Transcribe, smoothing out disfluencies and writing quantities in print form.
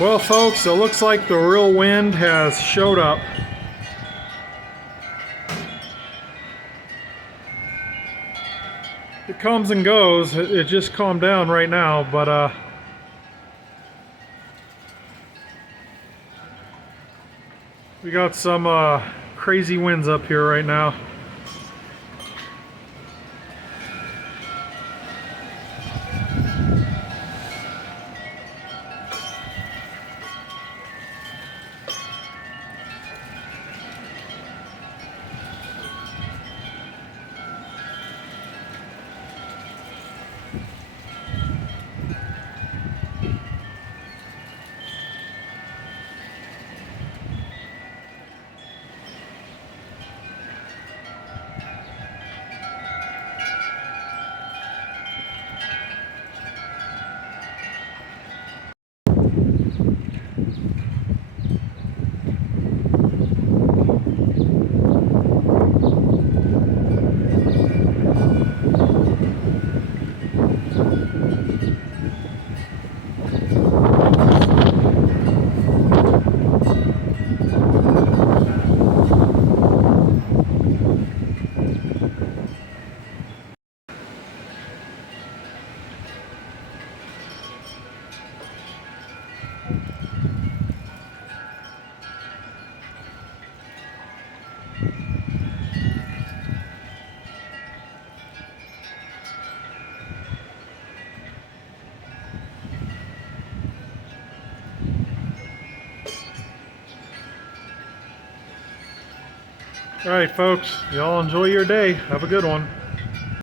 Well, folks, it looks like the real wind has showed up. It comes and goes. It just calmed down right now, but we got some crazy winds up here right now. All right, folks, y'all enjoy your day. Have a good one.